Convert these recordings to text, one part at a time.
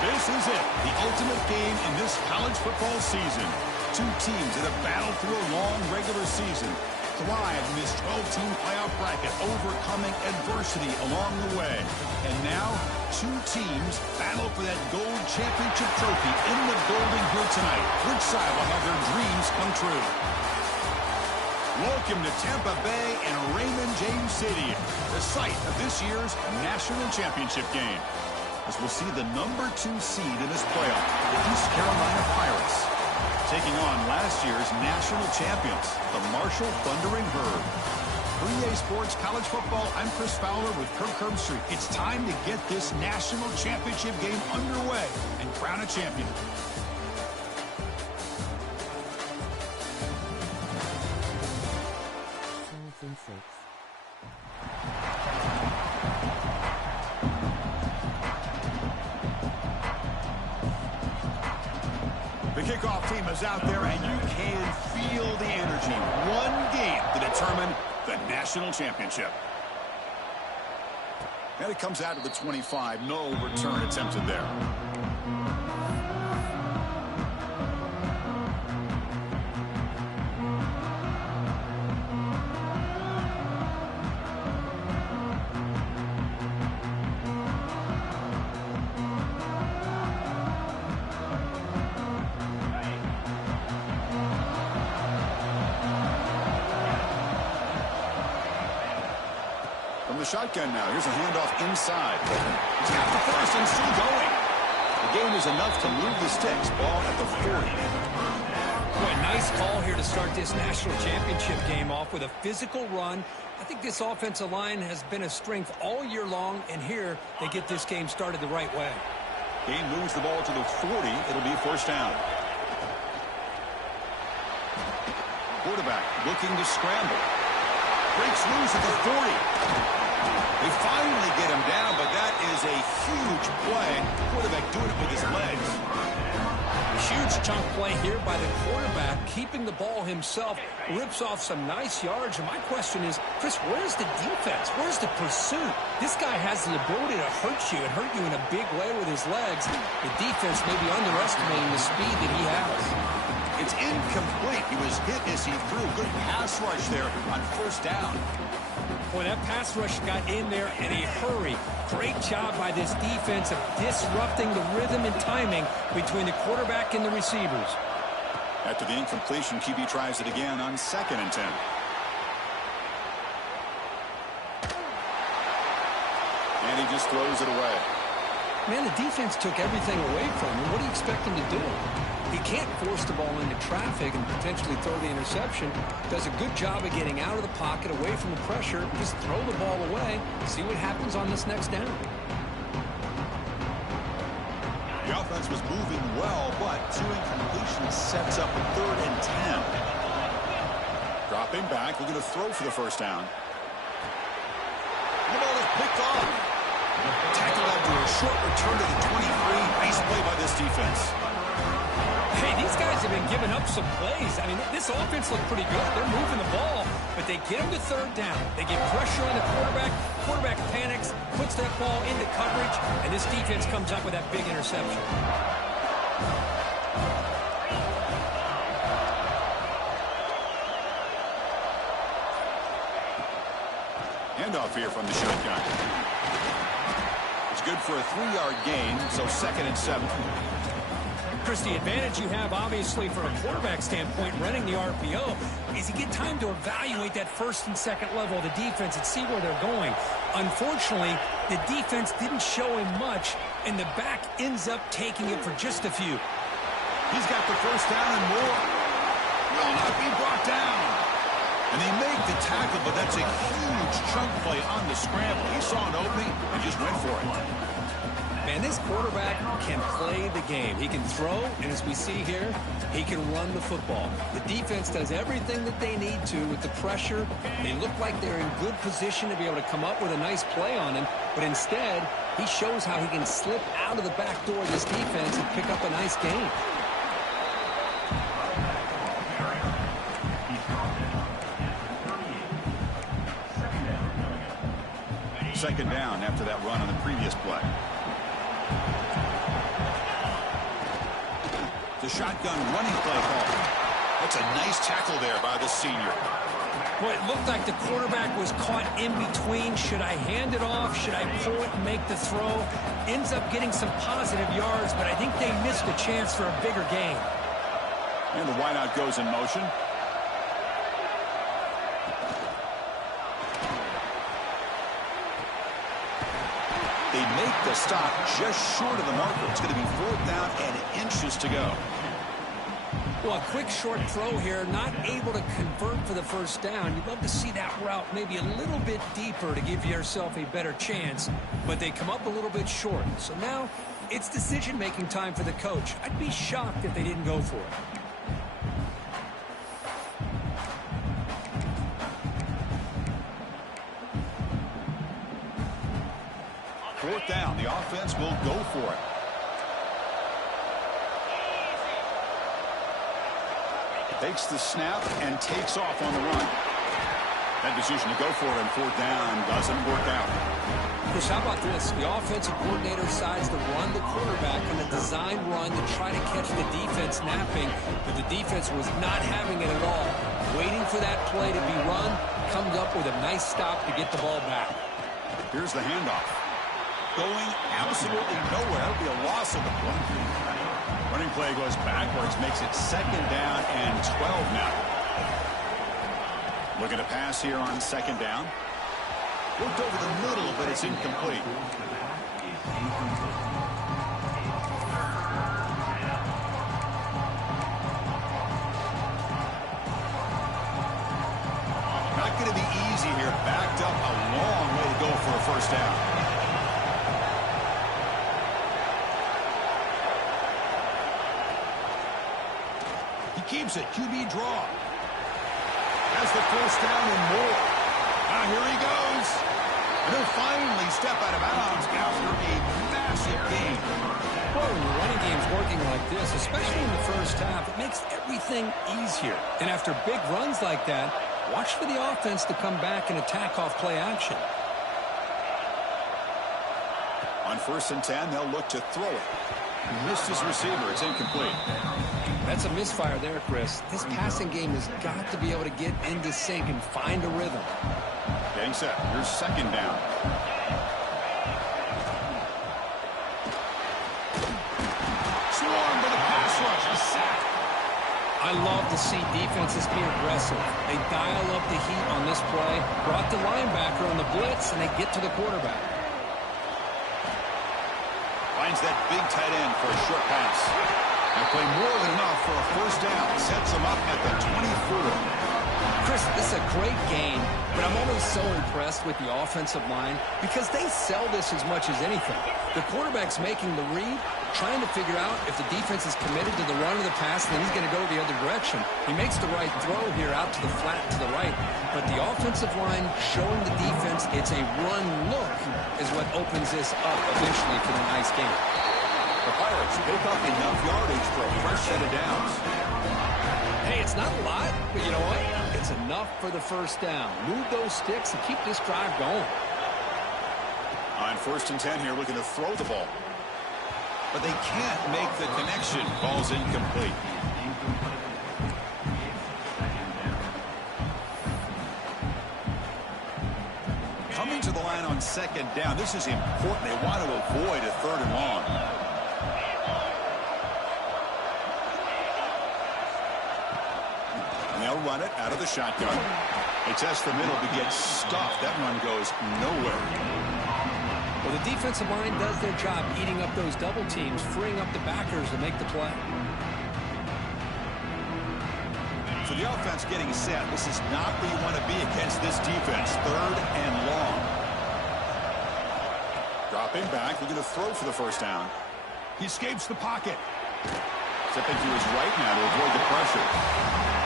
This is it, the ultimate game in this college football season. Two teams that have battled through a long regular season, thrive in this 12-team playoff bracket, overcoming adversity along the way. And now, two teams battle for that gold championship trophy in the building here tonight. Which side will have their dreams come true? Welcome to Tampa Bay and Raymond James Stadium, the site of this year's national championship game. As we'll see the #2 seed in this playoff, the East Carolina Pirates, taking on last year's national champions, the Marshall Thundering Herd. For EA Sports College Football, I'm Chris Fowler with Kirk Herbstreit. It's time to get this national championship game underway and crown a champion. The kickoff team is out there, and you can feel the energy. One game to determine the national championship. And it comes out to the 25. No return attempted there. The shotgun now. Here's a handoff inside. He's got the first and still going. The game is enough to move the sticks. Ball at the 40. Boy, nice call here to start this national championship game off with a physical run. I think this offensive line has been a strength all year long, and here they get this game started the right way. Game moves the ball to the 40. It'll be first down. Quarterback looking to scramble. Breaks loose at the 40. They finally get him down, but that is a huge play. Quarterback doing it with his legs. Huge chunk play here by the quarterback, keeping the ball himself, rips off some nice yards. And my question is, Chris, where's the defense? Where's the pursuit? This guy has the ability to hurt you and hurt you in a big way with his legs. The defense may be underestimating the speed that he has. It's incomplete. He was hit as he threw. Good pass rush there on first down. Boy, that pass rush got in there in a hurry. Great job by this defense of disrupting the rhythm and timing between the quarterback and the receivers. After the incompletion, QB tries it again on 2nd and 10. And he just throws it away. Man, the defense took everything away from him. What do you expect him to do? He can't force the ball into traffic and potentially throw the interception. Does a good job of getting out of the pocket, away from the pressure. Just throw the ball away. See what happens on this next down. The offense was moving well, but 2 incompletions sets up a 3rd and 10. Dropping back, looking to throw for the first down. The ball is picked off. Tackled after a short return to the 23. Nice play by this defense. Hey, these guys have been giving up some plays. I mean, this offense looked pretty good. They're moving the ball, but they get them to 3rd down. They get pressure on the quarterback. Quarterback panics, puts that ball into coverage, and this defense comes up with that big interception. Handoff here from the shotgun. It's good for a 3-yard gain, so 2nd and 7. Chris, the advantage you have, obviously, from a quarterback standpoint, running the RPO, is you get time to evaluate that 1st and 2nd level of the defense and see where they're going. Unfortunately, the defense didn't show him much, and the back ends up taking it for just a few. He's got the first down and more. Will not be brought down. And they make the tackle, but that's a huge chunk play on the scramble. He saw an opening and just went for it. Man, this quarterback can play the game. He can throw, and as we see here, he can run the football. The defense does everything that they need to with the pressure. They look like they're in good position to be able to come up with a nice play on him, but instead, he shows how he can slip out of the back door of this defense and pick up a nice gain. Second down after that run on the previous play. The shotgun running play call. That's a nice tackle there by the senior. Well, it looked like the quarterback was caught in between. Should I hand it off? Should I pull it and make the throw? Ends up getting some positive yards, but I think they missed a chance for a bigger gain. And the wideout goes in motion. They make the stop just short of the marker. It's going to be 4th down and inches to go. Well, a quick short throw here, not able to convert for the first down. You'd love to see that route maybe a little bit deeper to give yourself a better chance, but they come up a little bit short. So now it's decision-making time for the coach. I'd be shocked if they didn't go for it. Fourth down, the offense will go for it. Takes the snap and takes off on the run. That decision to go for it on 4th down doesn't work out. Chris, how about this? The offensive coordinator decides to run the quarterback on a design run to try to catch the defense napping, but the defense was not having it at all. Waiting for that play to be run, comes up with a nice stop to get the ball back. Here's the handoff. Going absolutely nowhere. That'll be a loss of the play. Running play goes backwards, makes it 2nd down and 12 now. Looking to pass here on 2nd down. Looked over the middle, but it's incomplete. Not going to be easy here. Backed up a long way to go for a 1st down. Keeps it. QB draw. Has the 1st down and more. Now here he goes. And he'll finally step out of bounds after a massive gain. Well, when the running game's working like this, especially in the first half, it makes everything easier. And after big runs like that, watch for the offense to come back and attack off play action. On 1st and 10, they'll look to throw it. Missed his receiver. It's incomplete. That's a misfire there, Chris. This passing game has got to be able to get into sync and find a rhythm. Getting set. Here's 2nd down. Swarmed by the pass rush. A sack. I love to see defenses be aggressive. They dial up the heat on this play, brought the linebacker on the blitz, and they get to the quarterback. Finds that big tight end for a short pass. They play more than enough for a 1st down. Sets them up at the 24. Chris, this is a great game, but I'm always so impressed with the offensive line because they sell this as much as anything. The quarterback's making the read, trying to figure out if the defense is committed to the run or the pass, and then he's going to go the other direction. He makes the right throw here out to the flat to the right, but the offensive line showing the defense it's a run look is what opens this up eventually for the nice game. The Pirates pick up enough yardage for a fresh set of downs. Hey, it's not a lot, but you know what? It's enough for the 1st down. Move those sticks and keep this drive going. On 1st and 10 here, looking to throw the ball. But they can't make the connection. Ball's incomplete. Coming to the line on 2nd down. This is important. They want to avoid a 3rd and long. And they'll run it out of the shotgun. They test the middle to get stuffed. That run goes nowhere. Well, the defensive line does their job eating up those double teams, freeing up the backers to make the play. So the offense getting set. This is not where you want to be against this defense. 3rd and long. Dropping back. They're going to throw for the 1st down. He escapes the pocket. Stepping to his right now to avoid the pressure.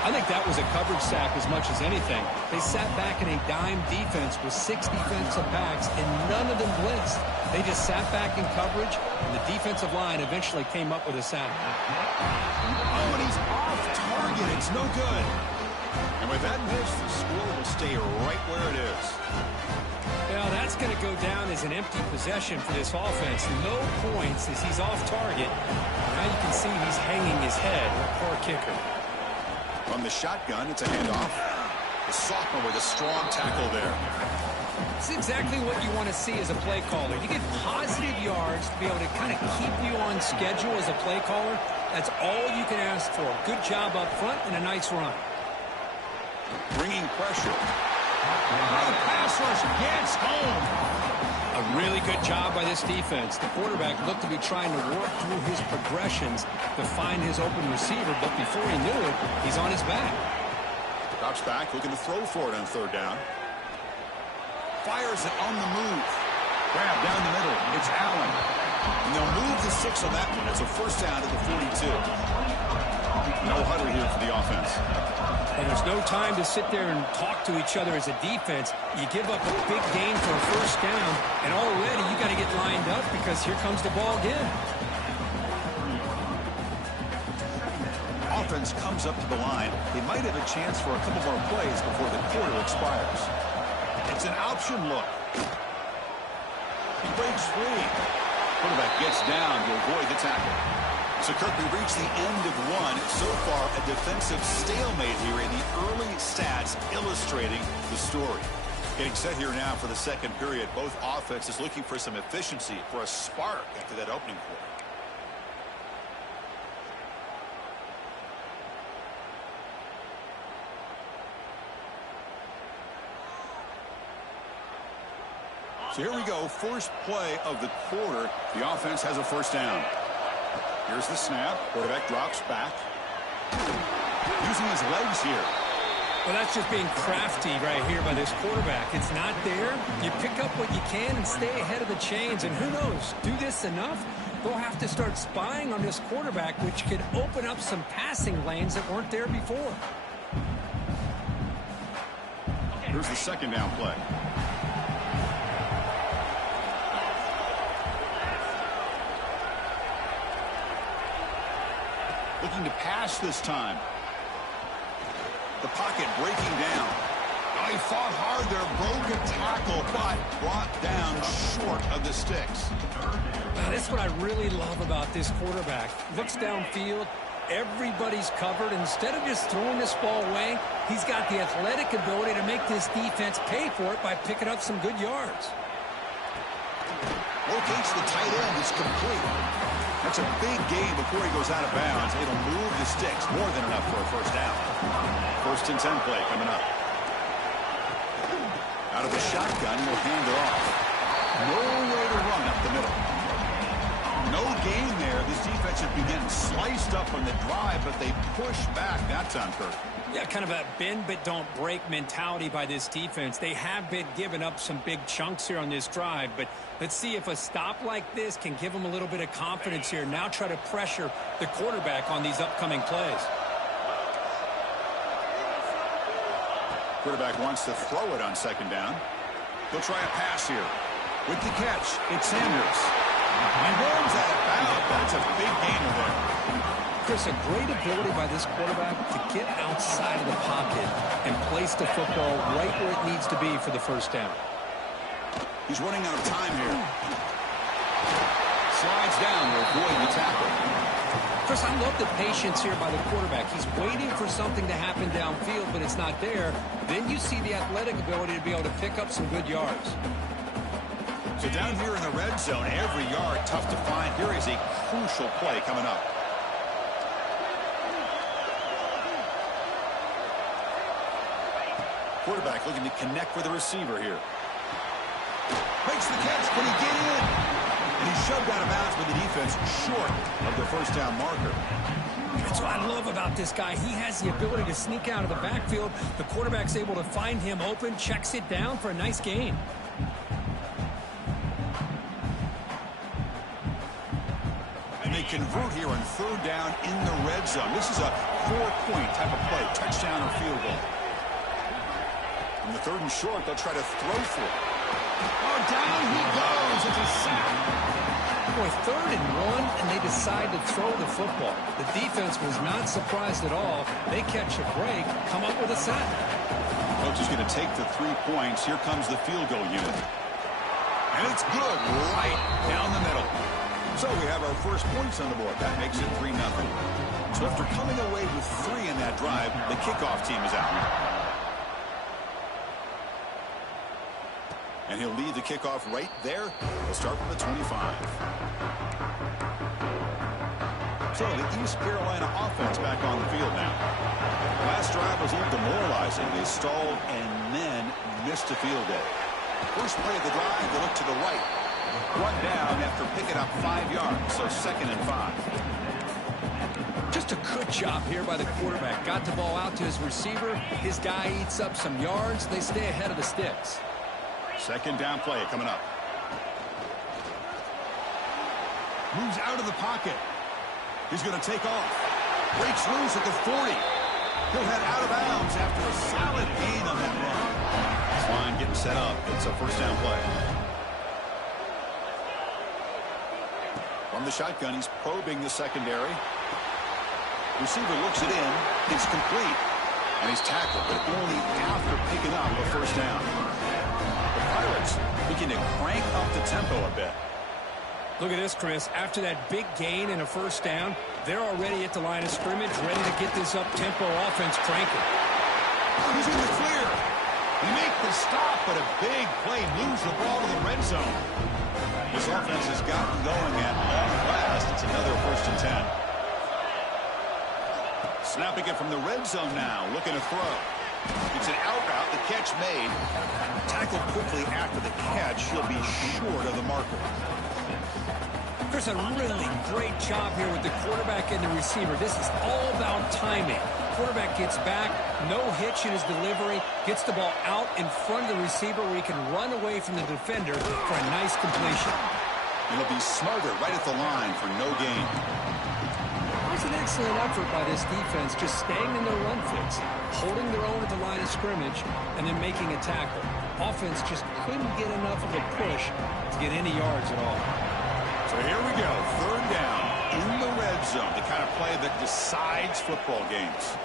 I think that was a coverage sack as much as anything. They sat back in a dime defense with 6 defensive backs, and none of them blitzed. They just sat back in coverage, and the defensive line eventually came up with a sack. Oh, and he's off target. It's no good. And with that miss, the score will stay right where it is. Well, that's going to go down as an empty possession for this offense. No points as he's off target. Now you can see he's hanging his head. Poor kicker. From the shotgun, it's a handoff. The sophomore with a strong tackle there. It's exactly what you want to see as a play caller. You get positive yards to be able to kind of keep you on schedule as a play caller. That's all you can ask for. Good job up front and a nice run. Bringing pressure. The pass rush gets home. A really good job by this defense. The quarterback looked to be trying to work through his progressions to find his open receiver, but before he knew it, he's on his back. Drops back, looking to throw for it on third down. Fires it on the move. Grab down the middle. It's Allen. And they'll move the 6 on that one. It's a first down at the 42. No huddle here for the offense. And there's no time to sit there and talk to each other as a defense. You give up a big gain for a first down, and already you got to get lined up because here comes the ball again. Offense comes up to the line. They might have a chance for a couple more plays before the quarter expires. It's an option look. He breaks free. Quarterback gets down to avoid the tackle. So, Kirk, we reached the end of one. So far, a defensive stalemate here in the early stats illustrating the story. Getting set here now for the second period. Both offenses looking for some efficiency, for a spark after that opening quarter. So here we go, first play of the quarter. The offense has a first down. Here's the snap. Quarterback drops back. Using his legs here. Well, that's just being crafty right here by this quarterback. It's not there. You pick up what you can and stay ahead of the chains. And who knows, do this enough, they'll have to start spying on this quarterback, which could open up some passing lanes that weren't there before. Here's the second down play. Looking to pass this time. The pocket breaking down. Oh, he fought hard there, broke a tackle, but brought down short of the sticks. Now, that's what I really love about this quarterback. Looks downfield, everybody's covered. Instead of just throwing this ball away, he's got the athletic ability to make this defense pay for it by picking up some good yards. Locates the tight end. It's complete. That's a big gain before he goes out of bounds. It'll move the sticks. More than enough for a first down. First and 10 play coming up. Out of the shotgun, he'll hand it off. No way to run up the middle. No gain there. This defense has been getting sliced up on the drive, but they push back that time, Kirk. Yeah, kind of a bend but don't break mentality by this defense. They have been giving up some big chunks here on this drive, but let's see if a stop like this can give them a little bit of confidence here. Now try to pressure the quarterback on these upcoming plays. Quarterback wants to throw it on second down. He'll try a pass here. With the catch, it's Sanders. He runs out of bounds. That's a big gainer there. Chris, a great ability by this quarterback to get outside of the pocket and place the football right where it needs to be for the first down. He's running out of time here. Slides down to avoid the tackle. Chris, I love the patience here by the quarterback. He's waiting for something to happen downfield, but it's not there. Then you see the athletic ability to be able to pick up some good yards. So down here in the red zone, every yard tough to find. Here is a crucial play coming up. Quarterback looking to connect with the receiver here. Makes the catch. Can he get in? And he's shoved out of bounds by the defense short of the first down marker. That's what I love about this guy. He has the ability to sneak out of the backfield. The quarterback's able to find him open, checks it down for a nice gain. And they convert here on third down in the red zone. This is a 4-point type of play, touchdown or field goal. On the third and short, they'll try to throw for it. Oh, down he goes. It's a sack. Boy, 3rd and 1, and they decide to throw the football. The defense was not surprised at all. They catch a break, come up with a sack. Coach is going to take the 3 points. Here comes the field goal unit. And it's good right down the middle. So we have our first points on the board. That makes it 3-0. So after coming away with 3 in that drive, the kickoff team is out. And he'll lead the kickoff right there. We'll start from the 25. So the East Carolina offense back on the field now. Last drive was a little demoralizing. They stalled and then missed a field goal. First play of the drive, they look to the right. Brought down after picking up 5 yards, so 2nd and 5. Just a good job here by the quarterback. Got the ball out to his receiver. His guy eats up some yards. They stay ahead of the sticks. 2nd down play coming up. Moves out of the pocket. He's going to take off. Breaks loose at the 40. He'll head out of bounds after a solid gain on that run. This line getting set up. It's a 1st down play. From the shotgun, he's probing the secondary. Receiver looks it in. It's complete. And he's tackled, but only after picking up a 1st down. Pirates looking to crank up the tempo a bit. Look at this, Chris. After that big gain and a 1st down, they're already at the line of scrimmage, ready to get this up-tempo offense cranking. He's in the clear. He makes the stop, but a big play moves the ball to the red zone. This offense has gotten going at long last. It's another 1st and 10. Snapping it from the red zone now, looking to throw. It's an out route, the catch made. Tackled quickly after the catch. He'll be short of the marker. Chris, a really great job here with the quarterback and the receiver. This is all about timing. Quarterback gets back, no hitch in his delivery, gets the ball out in front of the receiver where he can run away from the defender for a nice completion. It'll be smarter right at the line for no gain. It's an excellent effort by this defense, just staying in their run fix, holding their own at the line of scrimmage, and then making a tackle. Offense just couldn't get enough of a push to get any yards at all. So here we go, 3rd down in the red zone, the kind of play that decides football games.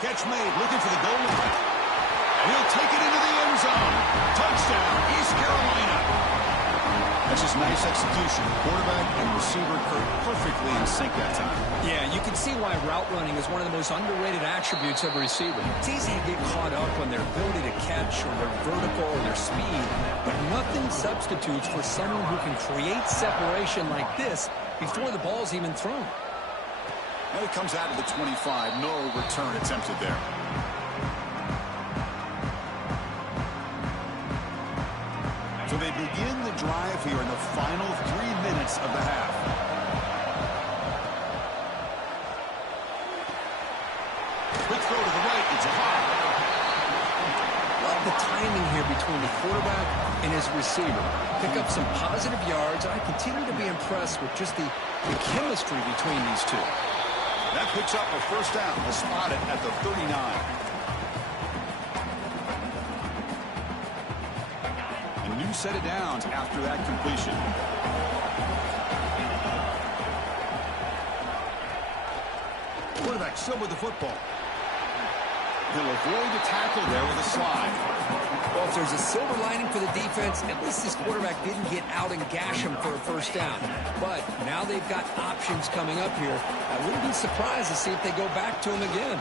Catch made, looking for the goal line. And he'll take it into the end zone. Touchdown, East Carolina. That's just nice execution. Quarterback and receiver perfectly in sync that time. Yeah, you can see why route running is one of the most underrated attributes of a receiver. It's easy to get caught up on their ability to catch or their vertical or their speed, but nothing substitutes for someone who can create separation like this before the ball's even thrown. Now he comes out of the 25. No return attempted there. So they begin the drive here in the final 3 minutes of the half. Quick throw to the right. It's hot. Love the timing here between the quarterback and his receiver. Pick up some positive yards. I continue to be impressed with just the chemistry between these two. That picks up a 1st down. They'll spot it at the 39. New set of downs after that completion. Quarterback still with the football. He'll avoid the tackle there with a slide. Well, if there's a silver lining for the defense, at least this quarterback didn't get out and gash him for a 1st down. But now they've got options coming up here. I wouldn't be surprised to see if they go back to him again.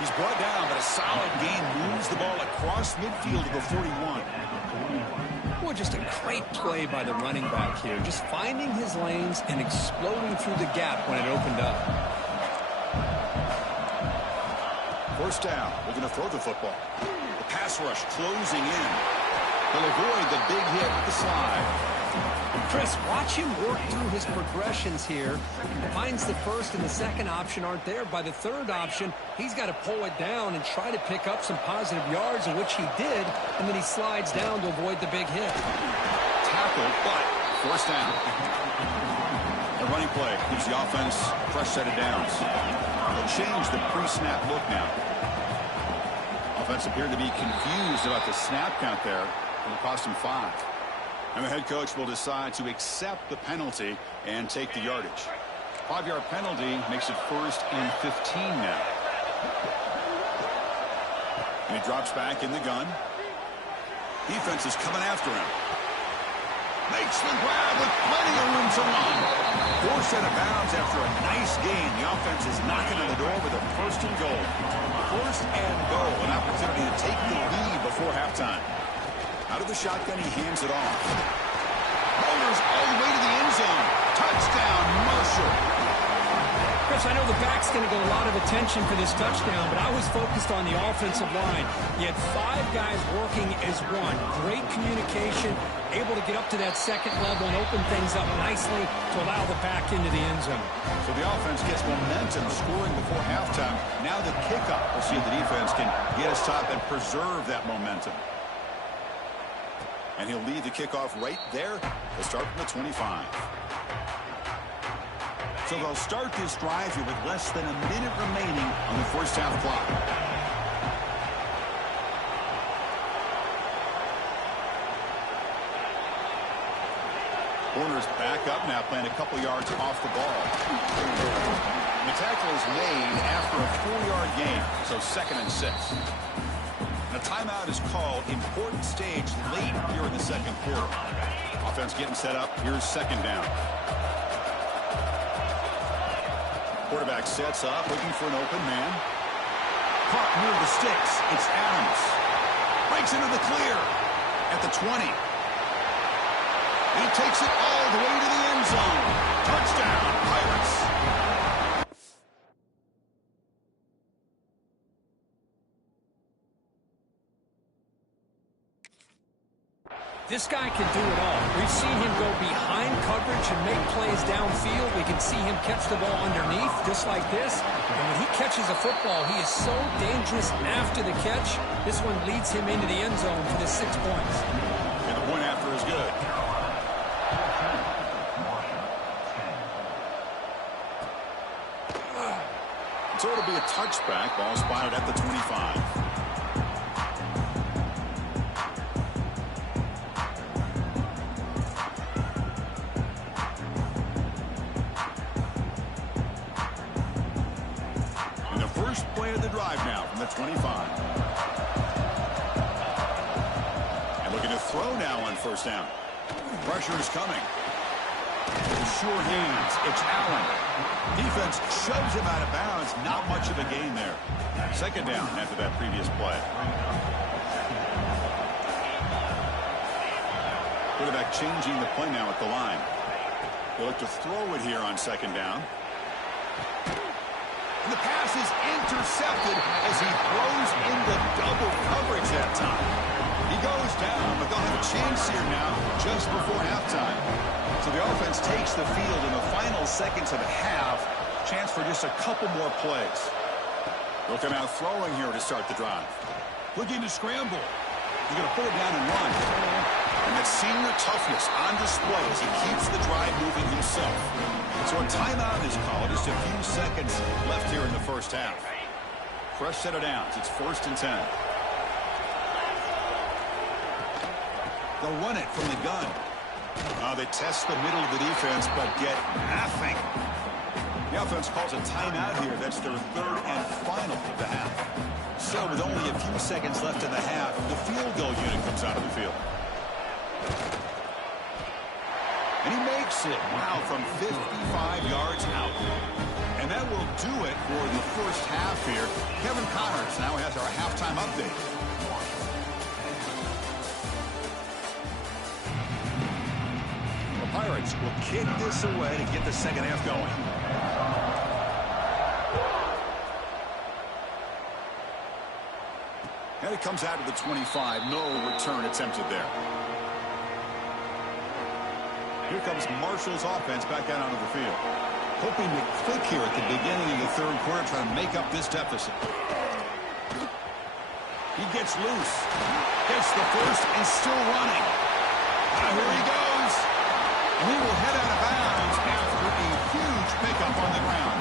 He's brought down, but a solid gain moves the ball across midfield to the 41. Boy, just a great play by the running back here. Just finding his lanes and exploding through the gap when it opened up. 1st down. We're going to throw the football. The pass rush closing in. He'll avoid the big hit with the slide. Chris, watch him work through his progressions here. Finds the 1st and the 2nd option aren't there. By the 3rd option, he's got to pull it down and try to pick up some positive yards, in which he did, and then he slides down to avoid the big hit. Tackled, but 1st down. The running play gives the offense a fresh set of downs. They'll change the pre-snap look now. A Offense appeared to be confused about the snap count there. It'll cost him 5. And the head coach will decide to accept the penalty and take the yardage. 5-yard penalty makes it 1st and 15 now. And he drops back in the gun. Defense is coming after him. Makes the grab with plenty of room to run. Forced out of bounds after a nice gain. The offense is knocking on the door with a 1st and goal. 1st and goal, an opportunity to take the lead before halftime. Out of the shotgun, he hands it off. Boulders all the way to the end zone. Touchdown, Marshall. Chris, I know the back's going to get a lot of attention for this touchdown, but I was focused on the offensive line. You had 5 guys working as one. Great communication, able to get up to that second level and open things up nicely to allow the back into the end zone. So the offense gets momentum, scoring before halftime. Now the kickoff. We'll see if the defense can get us top and preserve that momentum. And he'll lead the kickoff right there. They'll start from the 25. So they'll start this drive here with less than a minute remaining on the first half clock. Corner's back up now, playing a couple yards off the ball. And the tackle is made after a 4-yard gain, so 2nd and 6. And a timeout is called. Important stage late here in the second quarter. Offense getting set up. Here's 2nd down. Quarterback sets up, looking for an open man. Caught near the sticks. It's Adams. Breaks into the clear at the 20. He takes it all the way to the end zone. Touchdown, Pirates. This guy can do it all. We've seen him go behind coverage and make plays downfield. We can see him catch the ball underneath, just like this. And when he catches a football, he is so dangerous after the catch. This one leads him into the end zone for the 6 points. And the point after is good. So it'll be a touchback. Ball spotted at the 25. Now from the 25. And looking to throw now on 1st down. Pressure is coming. With sure hands, it's Allen. Defense shoves him out of bounds. Not much of a gain there. 2nd down after that previous play. Quarterback changing the play now at the line. They look to throw it here on 2nd down. And the pass is intercepted as he throws into double coverage that time. He goes down, but they'll have a chance here now just before halftime. So the offense takes the field in the final seconds of the half. Chance for just a couple more plays. They'll come out throwing here to start the drive. Looking to scramble. He's going to put it down and run. And that senior toughness on display as he keeps the drive moving himself. So a timeout is called. Just a few seconds left here in the first half. Fresh set of downs. It's 1st and 10. They'll run it from the gun. They test the middle of the defense, but get nothing. The offense calls a timeout here. That's their 3rd and final of the half. So with only a few seconds left in the half, the field goal unit comes out of the field. And he makes it, wow, from 55 yards out. And that will do it for the first half here. Kevin Connors now has our halftime update. The Pirates will kick this away to get the second half going. And it comes out of the 25. No return attempted there. Here comes Marshall's offense back out onto the field. Hoping to click here at the beginning of the 3rd quarter, trying to make up this deficit. He gets loose. Gets the first and still running. Here he goes. And he will head out of bounds after a huge pickup on the ground.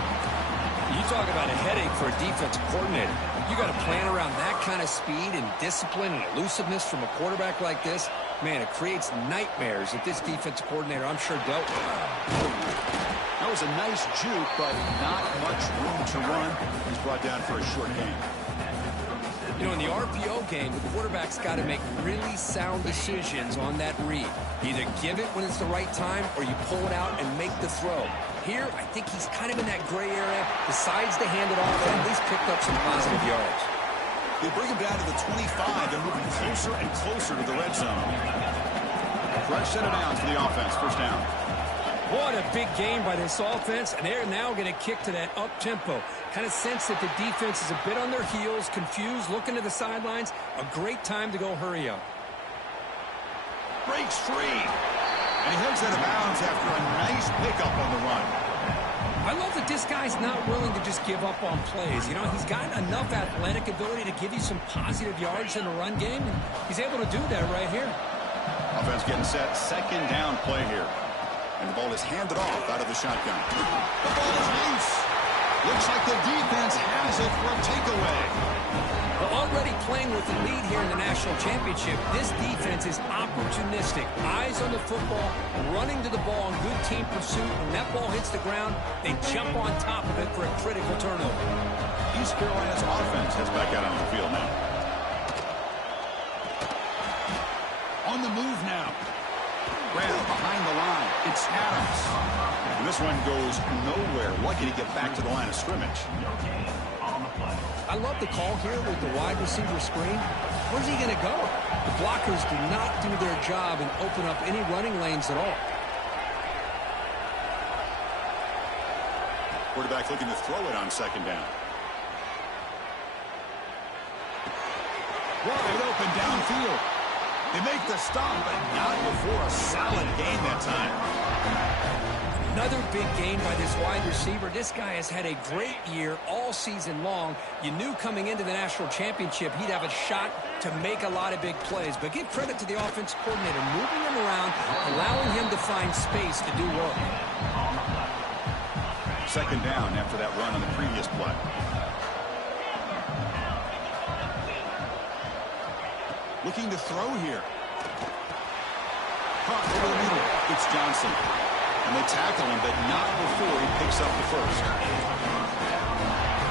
You talk about a headache for a defensive coordinator. You got to plan around that kind of speed and discipline and elusiveness from a quarterback like this. Man, it creates nightmares that this defensive coordinator, I'm sure, dealt with. That was a nice juke, but not much room to run. He's brought down for a short gain. You know, in the RPO game, the quarterback's got to make really sound decisions on that read. Either give it when it's the right time, or you pull it out and make the throw. Here, I think he's kind of in that gray area, decides to hand it off, and at least picked up some positive yards. They bring him down to the 25. They're moving closer and closer to the red zone. Fresh set of downs for the offense. First down. What a big game by this offense, and they're now going to kick to that up-tempo. Kind of sense that the defense is a bit on their heels, confused, looking to the sidelines. A great time to go hurry up. Breaks free. And he heads out of bounds after a nice pickup on the run. I love that this guy's not willing to just give up on plays. You know, he's got enough athletic ability to give you some positive yards in the run game, and he's able to do that right here. Offense getting set. Second down play here. And the ball is handed off out of the shotgun. The ball is loose. Looks like the defense has it for a takeaway. Well, already playing with the lead here in the national championship, this defense is opportunistic. Eyes on the football, running to the ball in good team pursuit. When that ball hits the ground, they jump on top of it for a critical turnover. East Carolina's offense heads back out on the field now. On the move now. Graham behind the line. It's Adams. And this one goes nowhere. Lucky to get back to the line of scrimmage. I love the call here with the wide receiver screen. Where's he going to go? The blockers do not do their job and open up any running lanes at all. Quarterback looking to throw it on second down. Wide open downfield. They make the stop, but not before a solid gain that time. Another big gain by this wide receiver. This guy has had a great year all season long. You knew coming into the national championship he'd have a shot to make a lot of big plays. But give credit to the offensive coordinator, moving him around, allowing him to find space to do work. Second down after that run on the previous play. Looking to throw here. Caught over the middle. It's Johnson. And they tackle him, but not before he picks up the first.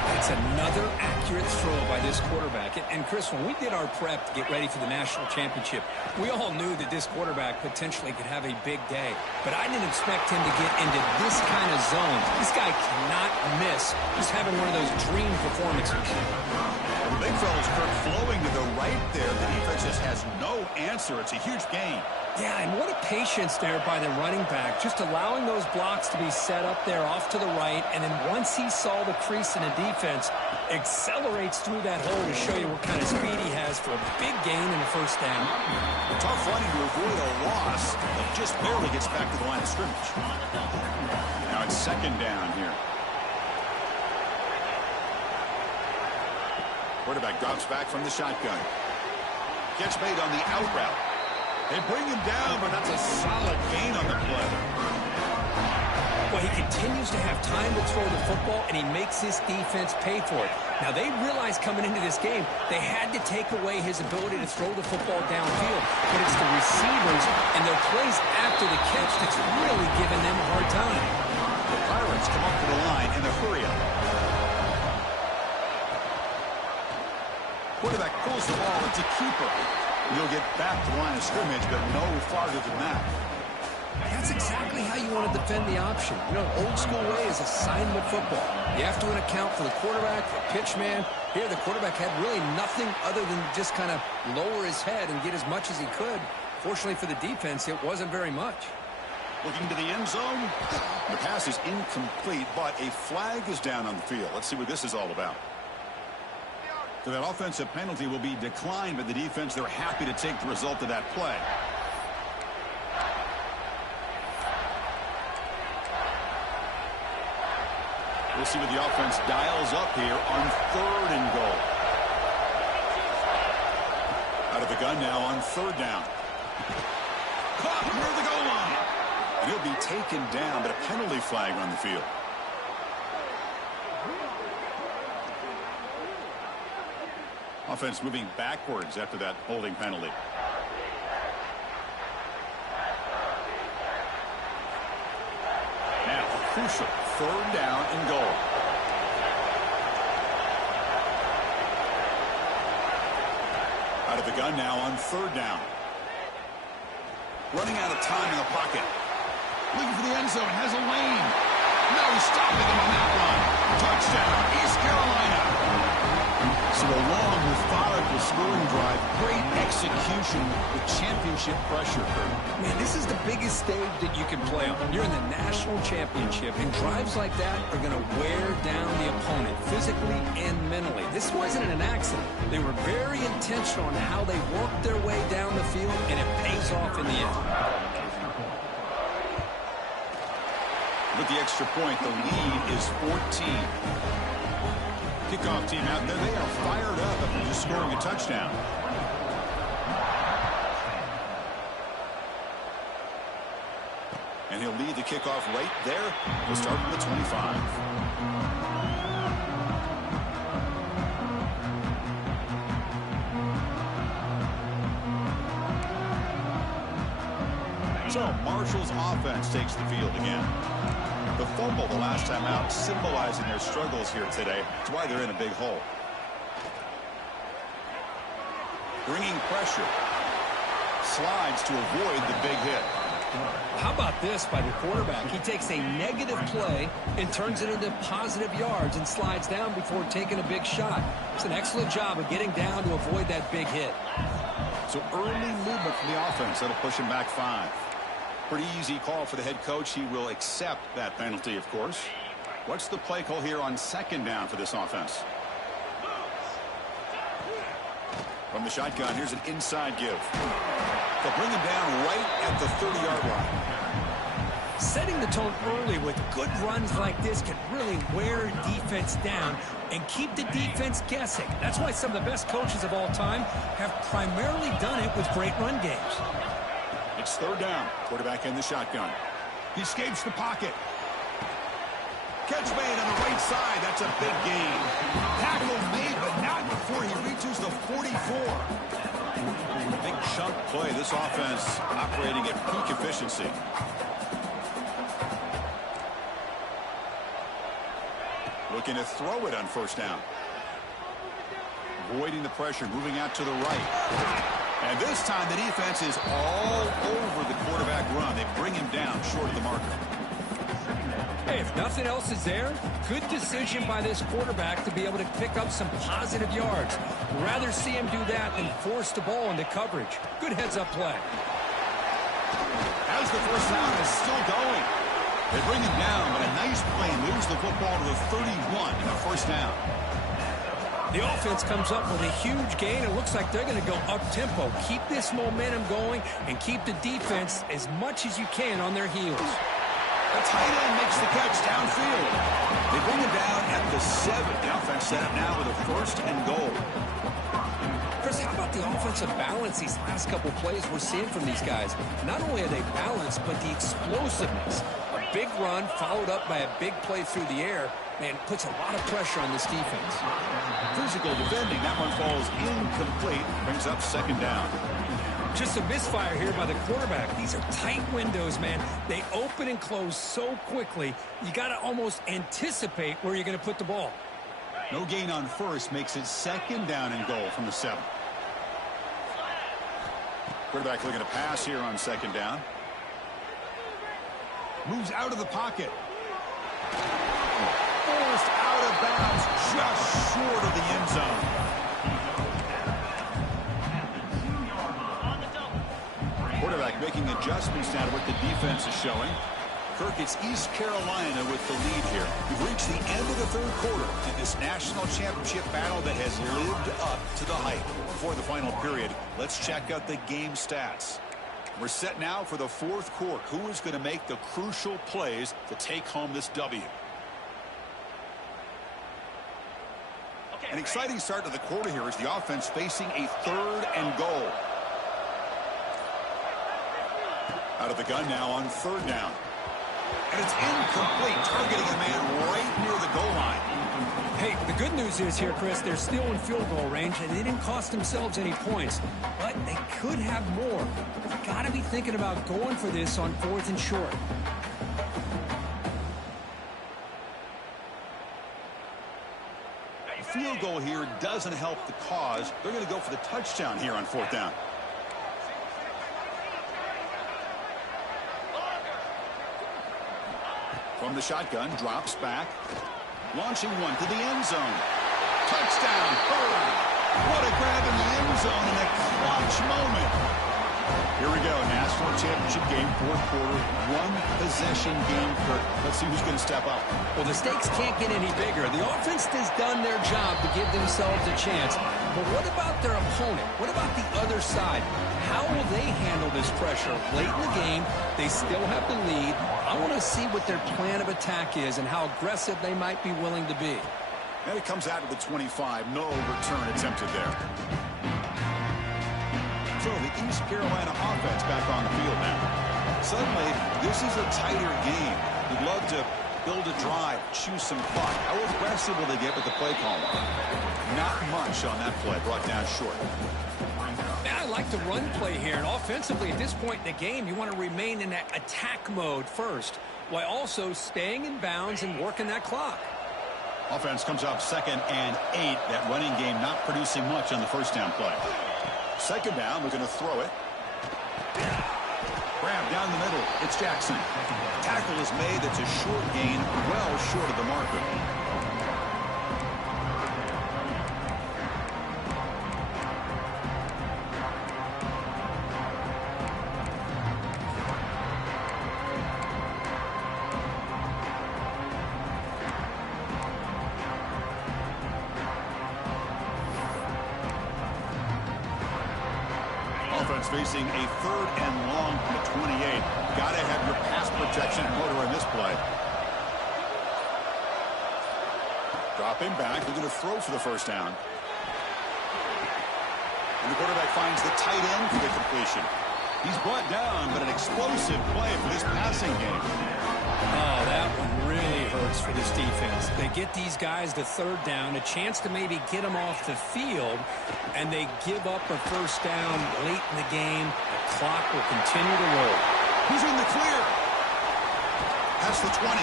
That's another accurate throw by this quarterback. And Chris, when we did our prep to get ready for the national championship, we all knew that this quarterback potentially could have a big day. But I didn't expect him to get into this kind of zone. This guy cannot miss. He's having one of those dream performances. The big fella's Kirk flowing to the right there. The defense just has no answer. It's a huge gain. Yeah, and what a patience there by the running back, just allowing those blocks to be set up there off to the right, and then once he saw the crease in the defense, accelerates through that hole to show you what kind of speed he has for a big gain in the first down. Tough running to avoid a loss. He just barely gets back to the line of scrimmage. Now it's second down here. Quarterback drops back from the shotgun. Gets made on the out route. They bring him down, but that's a solid gain on the play. Well, he continues to have time to throw the football, and he makes this defense pay for it. Now, they realized coming into this game, they had to take away his ability to throw the football downfield. But it's the receivers and their plays after the catch that's really giving them a hard time. The Pirates come up to the line in a hurry-up. Quarterback pulls the ball. It's a keeper. You'll get back to the line of scrimmage, but no farther than that. That's exactly how you want to defend the option. You know, old school way is assignment football. You have to account for the quarterback, the pitch man. Here, the quarterback had really nothing other than just kind of lower his head and get as much as he could. Fortunately for the defense, it wasn't very much. Looking to the end zone. The pass is incomplete, but a flag is down on the field. Let's see what this is all about. So that offensive penalty will be declined by the defense. They're happy to take the result of that play. We'll see what the offense dials up here on third and goal. Out of the gun now on third down. Caught near the goal line. And he'll be taken down, but a penalty flag on the field. Offense moving backwards after that holding penalty. Now, a crucial 3rd down and goal. Out of the gun now on 3rd down. Running out of time in the pocket. Looking for the end zone. Has a lane. No stopping him on that run. Touchdown, East Carolina. So a long, methodical scoring drive. Great execution with championship pressure. Man, this is the biggest stage that you can play on. You're in the national championship, and drives like that are going to wear down the opponent physically and mentally. This wasn't an accident. They were very intentional on how they worked their way down the field, and it pays off in the end. With the extra point, the lead is 14. Kickoff team out there. They are fired up after just scoring a touchdown. And he'll lead the kickoff right there. We'll start with the 25. So Marshall's offense takes the field again. The fumble the last time out, symbolizing their struggles here today. That's why they're in a big hole. Bringing pressure. Slides to avoid the big hit. How about this by the quarterback? He takes a negative play and turns it into positive yards and slides down before taking a big shot. It's an excellent job of getting down to avoid that big hit. So early movement from the offense. That'll push him back 5. Pretty easy call for the head coach. He will accept that penalty, of course. What's the play call here on 2nd down for this offense? From the shotgun, here's an inside give. They'll bring him down right at the 30-yard line. Setting the tone early with good runs like this can really wear defense down and keep the defense guessing. That's why some of the best coaches of all time have primarily done it with great run games. It's 3rd down. Quarterback in the shotgun. He escapes the pocket. Catch made on the right side. That's a big gain. Tackle made, but not before he reaches the 44. Big chunk play. This offense operating at peak efficiency. Looking to throw it on 1st down. Avoiding the pressure, moving out to the right. And this time the defense is all over the quarterback run. They bring him down short of the marker. Hey, if nothing else is there, good decision by this quarterback to be able to pick up some positive yards. Rather see him do that than force the ball into coverage. Good heads-up play. As the 1st down is still going. They bring him down, but a nice play moves the football to the 31 in the 1st down. The offense comes up with a huge gain. It looks like they're going to go up-tempo. Keep this momentum going and keep the defense as much as you can on their heels. The tight end makes the catch downfield. They bring him down at the 7. The offense set up now with a 1st and goal. Chris, how about the offensive balance these last couple plays we're seeing from these guys? Not only are they balanced, but the explosiveness. A big run followed up by a big play through the air, man, puts a lot of pressure on this defense. Physical defending. That one falls incomplete. Brings up 2nd down. Just a misfire here by the quarterback. These are tight windows, man. They open and close so quickly, you got to almost anticipate where you're going to put the ball. No gain on 1st makes it 2nd down and goal from the 7. Quarterback looking to pass here on 2nd down. Moves out of the pocket. Forced out of bounds, just short of the end zone. Quarterback making adjustments now to what the defense is showing. Kirk, it's East Carolina with the lead here. We've reached the end of the 3rd quarter in this national championship battle that has lived up to the hype. Before the final period, let's check out the game stats. We're set now for the 4th quarter. Who is going to make the crucial plays to take home this W? An exciting start to the quarter here as the offense facing a 3rd and goal. Out of the gun now on 3rd down. And it's incomplete, targeting a man right near the goal line. Hey, the good news news is here, Chris, they're still in field goal range, and they didn't cost themselves any points. But they could have more. You've got to be thinking about going for this on 4th and short. A field goal here doesn't help the cause. They're going to go for the touchdown here on 4th down. From the shotgun, drops back. Launching one to the end zone. Touchdown. What a grab in the end zone in a clutch moment. Here we go. National championship game, 4th quarter. One possession game. Let's see who's going to step up. Well, the stakes can't get any bigger. The offense has done their job to give themselves a chance. But what about their opponent? What about the other side? How will they handle this pressure? Late in the game, they still have the lead. I want to see what their plan of attack is and how aggressive they might be willing to be. And it comes out of the 25. No return attempted there. So the East Carolina offense back on the field now. Suddenly, this is a tighter game. You'd love to build a drive, choose some clock. How aggressive will they get with the play caller? Not much on that play, brought down short. I like the run play here, and offensively at this point in the game, you want to remain in that attack mode first, while also staying in bounds and working that clock. Offense comes up 2nd and 8. That running game not producing much on the 1st down play. 2nd down, we're going to throw it. Grab down the middle. It's Jackson. Tackle is made. That's a short gain, well short of the marker. Offense facing a 3rd and long from the 28. Got to have your pass protection in order in this play. Dropping back. They're going to throw for the 1st down. And the quarterback finds the tight end for the completion. He's brought down, but an explosive play for this passing game. Oh, that one really hurts for this defense. They get these guys to 3rd down, a chance to maybe get them off the field, and they give up a 1st down late in the game. The clock will continue to roll. He's in the clear. That's the 20.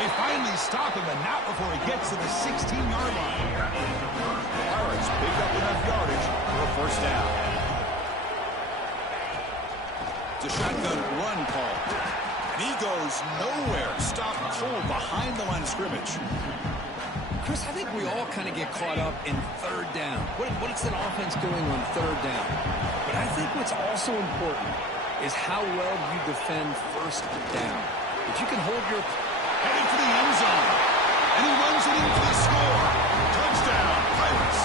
They finally stop him, but not before he gets to the 16-yard line. Pirates picked up enough yardage for a 1st down. It's a shotgun run call. And he goes nowhere. Stopped cold behind the line of scrimmage. Chris, I think we all kind of get caught up in 3rd down. What's an offense doing on 3rd down? But I think what's also important is how well you defend 1st down. If you can hold your... Heading for the end zone. And he runs it in for the score. Touchdown, Pirates.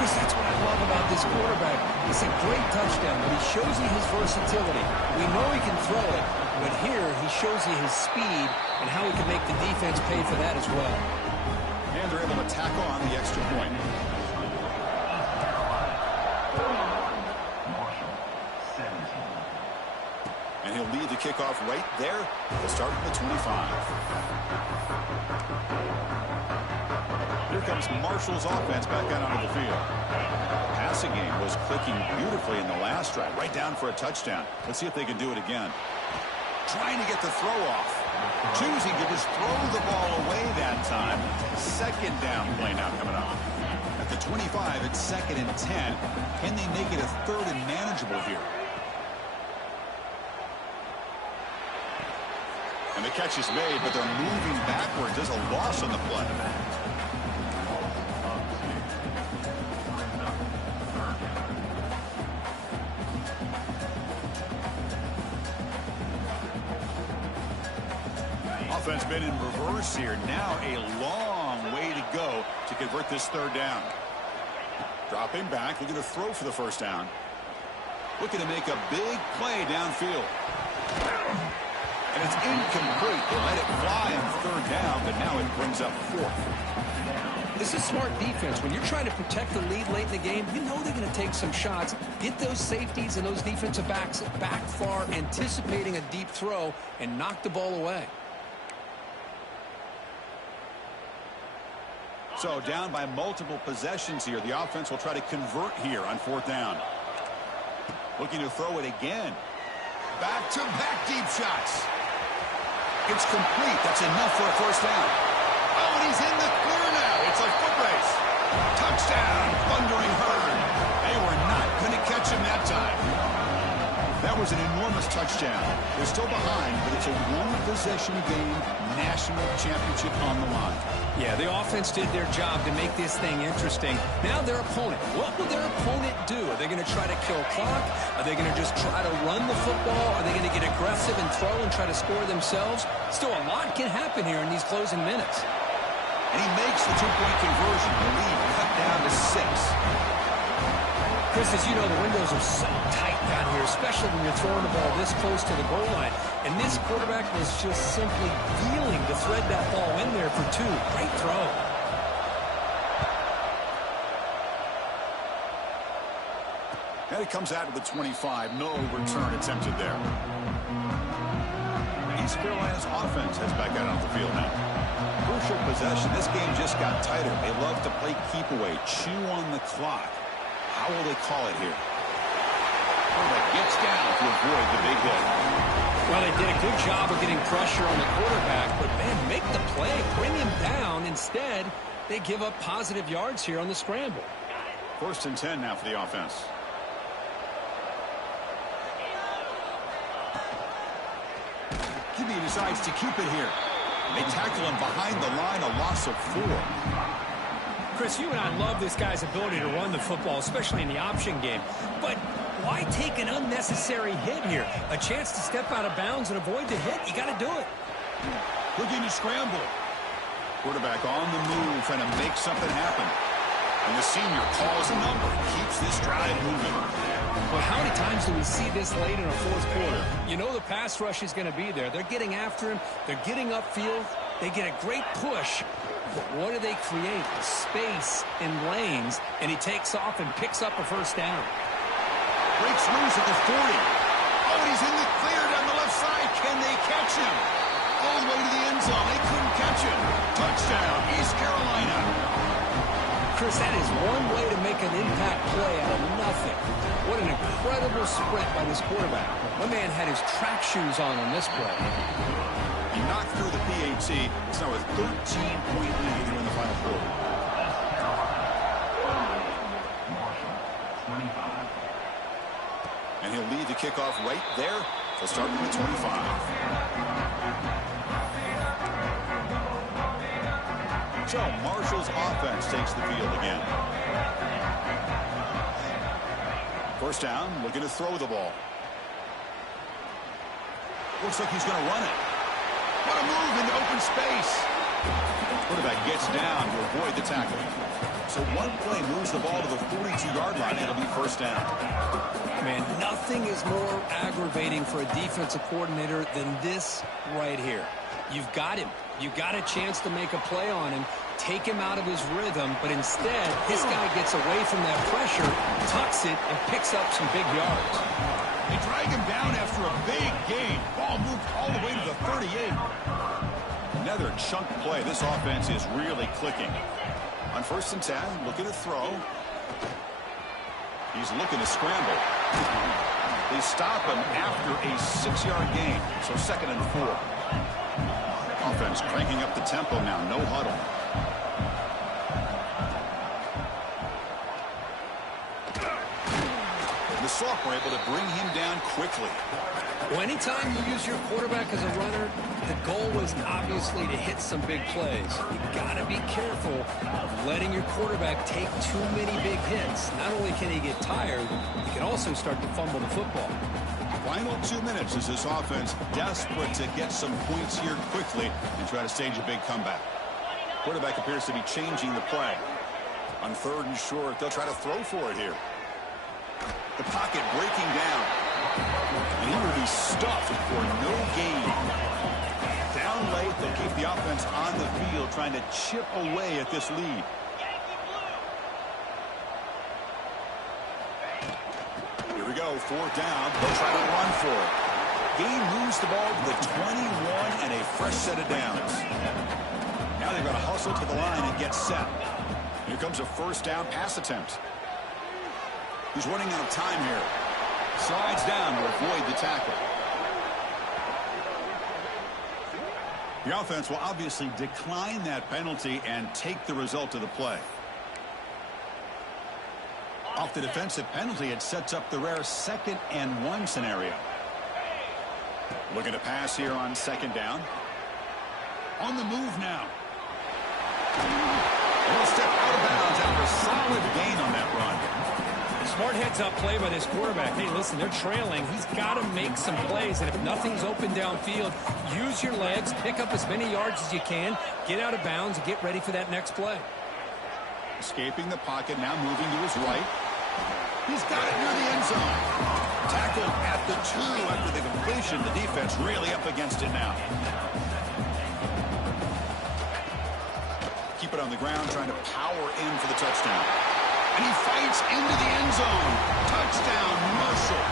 Chris, that's what I love about this quarterback. It's a great touchdown, but he shows you his versatility. We know he can throw it, but here he shows you his speed and how he can make the defense pay for that as well. And they're able to tack on the extra point. And he'll lead the kickoff right there. They'll start from the 25. Here comes Marshall's offense back out onto the field. Passing game was clicking beautifully in the last drive, right down for a touchdown. Let's see if they can do it again. Trying to get the throw off. Choosing to just throw the ball away that time. 2nd down play now coming up. At the 25, it's 2nd and 10. Can they make it a 3rd and manageable here? And the catch is made, but they're moving backwards. There's a loss on the play. Offense been in reverse here. Now a long way to go to convert this 3rd down. Dropping back. They're going to throw for the 1st down. Looking to make a big play downfield. And it's incomplete. They let it fly on 3rd down, but now it brings up 4th. This is smart defense. When you're trying to protect the lead late in the game, you know they're going to take some shots. Get those safeties and those defensive backs back far, anticipating a deep throw, and knock the ball away. So down by multiple possessions here. The offense will try to convert here on 4th down. Looking to throw it again. Back-to-back deep shots. It's complete. That's enough for a 1st down. Oh, and he's in the clear now. It's a foot race. Touchdown, Thundering Herd. They were not going to catch him that time. That was an enormous touchdown. They're still behind, but it's a one-possession game, national championship on the line. Yeah, the offense did their job to make this thing interesting. Now their opponent. What will their opponent do? Are they going to try to kill clock? Are they going to just try to run the football? Are they going to get aggressive and throw and try to score themselves? Still, a lot can happen here in these closing minutes. And he makes the 2-point conversion. The lead cut down to 6. Chris, as you know, the windows are so tight down here, especially when you're throwing the ball this close to the goal line. And this quarterback was just simply feeling to thread that ball in there for 2. Great throw. And it comes out to the 25. No return attempted there. East Carolina's offense heads back out on the field now. Crucial possession. This game just got tighter. They love to play keep away, chew on the clock. How will they call it here? Quarterback gets down to avoid the big hit. Well, they did a good job of getting pressure on the quarterback, but, man, make the play. Bring him down. Instead, they give up positive yards here on the scramble. 1st and 10 now for the offense. QB decides to keep it here. They tackle him behind the line, a loss of 4. Chris, you and I love this guy's ability to run the football, especially in the option game. But why take an unnecessary hit here? A chance to step out of bounds and avoid the hit? You got to do it. Looking to scramble. Quarterback on the move, trying to make something happen. And the senior calls a number, keeps this drive moving. Well, how many times do we see this late in a 4th quarter? You know the pass rush is going to be there. They're getting after him. They're getting upfield. They get a great push. But what do they create? Space in lanes, and he takes off and picks up a 1st down. Breaks loose at the 40. Oh, and he's in the clear down the left side. Can they catch him? All the way to the end zone. They couldn't catch him. Touchdown, East Carolina. Chris, that is one way to make an impact play out of nothing. What an incredible sprint by this quarterback. My man had his track shoes on this play. He knocked through the PAT. It's now a 13-point lead here in the final quarter. And he'll lead the kickoff right there. They'll start with 25. So Marshall's offense takes the field again. 1st down, looking to throw the ball. Looks like he's going to run it. What a move into open space. Quarterback gets down to avoid the tackle. So one play moves the ball to the 42-yard line. It'll be 1st down. Man, nothing is more aggravating for a defensive coordinator than this right here. You've got him. You've got a chance to make a play on him, take him out of his rhythm, but instead, this guy gets away from that pressure, tucks it, and picks up some big yards. They drag him down after a big gain. Ball moved all the way to the 38. Another chunk play. This offense is really clicking. On 1st and 10, looking to throw. He's looking to scramble. They stop him after a 6-yard gain, so 2nd and 4. Offense cranking up the tempo now. No huddle. The Soft were able to bring him down quickly. Well, anytime you use your quarterback as a runner, the goal is obviously to hit some big plays. You got to be careful of letting your quarterback take too many big hits. Not only can he get tired, he can also start to fumble the football. Final 2 minutes as this offense desperate to get some points here quickly and try to stage a big comeback. Quarterback appears to be changing the play. On 3rd and short, they'll try to throw for it here. The pocket breaking down. And he will be stuffed for no gain. Down late, they'll keep the offense on the field trying to chip away at this lead. Here we go, 4th down. They'll try to run for it. Gain moves the ball to the 21 and a fresh set of downs. Now they're going to hustle to the line and get set. Here comes a first down pass attempt. He's running out of time here. Slides down to avoid the tackle. The offense will obviously decline that penalty and take the result of the play. Off the defensive penalty, it sets up the rare 2nd and 1 scenario. Looking to pass here on 2nd down. On the move now. He'll step out of bounds after a solid gain on that run. Smart heads-up play by this quarterback. Hey, listen, they're trailing. He's got to make some plays, and if nothing's open downfield, use your legs, pick up as many yards as you can, get out of bounds, and get ready for that next play. Escaping the pocket, now moving to his right. He's got it near the end zone. Tackled at the 2 after the completion. The defense really up against it now. Keep it on the ground, trying to power in for the touchdown. And he fights into the end zone. Touchdown, Marshall.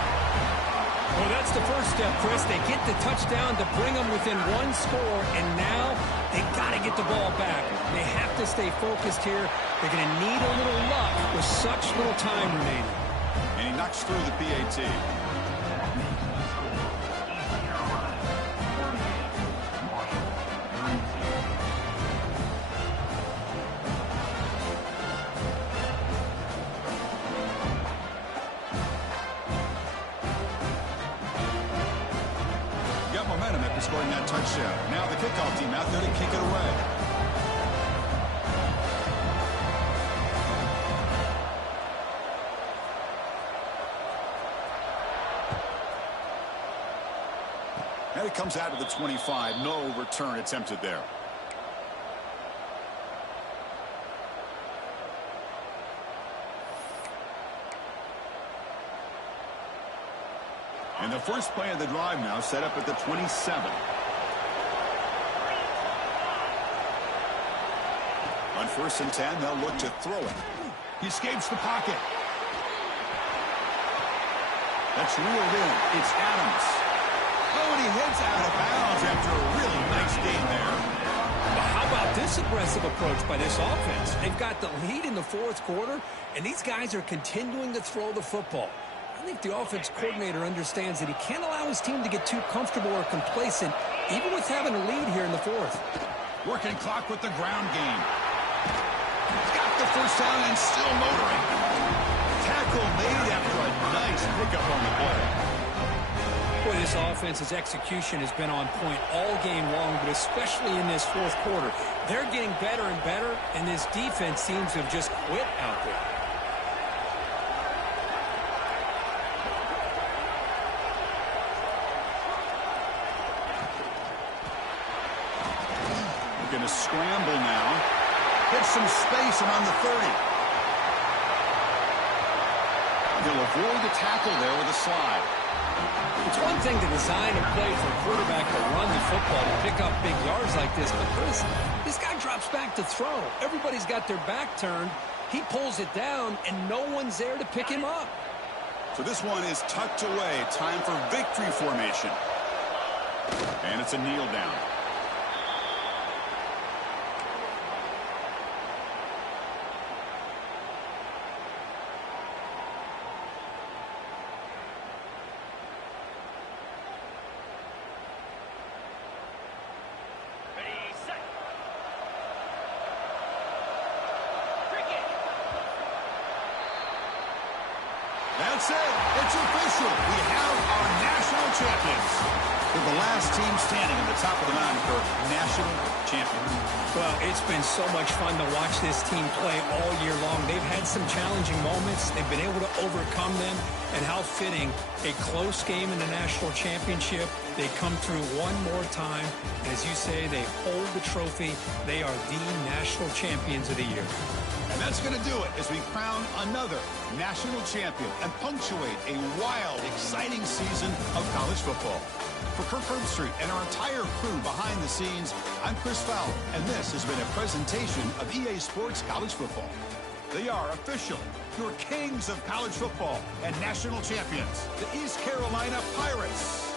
Well, that's the first step, Chris. They get the touchdown to bring them within 1 score, and now they got to get the ball back. They have to stay focused here. They're going to need a little luck with such little time remaining. And he knocks through the PAT. Got momentum after scoring that touchdown. Now the kickoff team out there to kick it away. And it comes out to the 25. No return attempted there. And the first play of the drive now set up at the 27. On 1st and 10, they'll look to throw it. He escapes the pocket. That's reeled in. It's Adams. Oh, and he heads out of bounds after a really nice game there. Well, how about this aggressive approach by this offense? They've got the lead in the 4th quarter, and these guys are continuing to throw the football. I think the offense coordinator understands that he can't allow his team to get too comfortable or complacent, even with having a lead here in the 4th. Working clock with the ground game. He's got the first down and still motoring. Tackle made after a nice pickup on the play. Boy, this offense's execution has been on point all game long, but especially in this 4th quarter. They're getting better and better, and this defense seems to have just quit out there. Going to scramble now. Hits some space and on the 30. He'll avoid the tackle there with a slide. It's one thing to design and play for a quarterback to run the football to pick up big yards like this, but this guy drops back to throw. Everybody's got their back turned. He pulls it down, and no one's there to pick him up. So this one is tucked away. Time for victory formation. And it's a kneel down. That's it. It's official. We have our national champions. They're the last team standing at the top of the mountain for national champions. Well, it's been so much fun to watch this team play all year long. They've had some challenging moments. They've been able to overcome them. And how fitting, a close game in the national championship. They come through one more time. And as you say, they hold the trophy. They are the national champions of the year. And that's going to do it as we crown another national champion and punctuate a wild, exciting season of college football. For Kirk Herbstreit and our entire crew behind the scenes, I'm Chris Fowler, and this has been a presentation of EA Sports College Football. They are official, your kings of college football and national champions, the East Carolina Pirates.